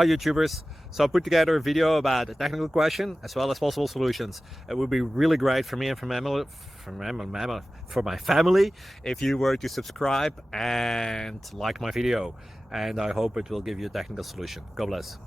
Hi YouTubers! So I put together a video about a technical question as well as possible solutions. It would be really great for me and for my family if you were to subscribe and like my video, and I hope it will give you a technical solution. God bless.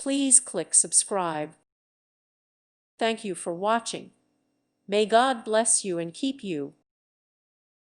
Please click subscribe. Thank you for watching. May God bless you and keep you.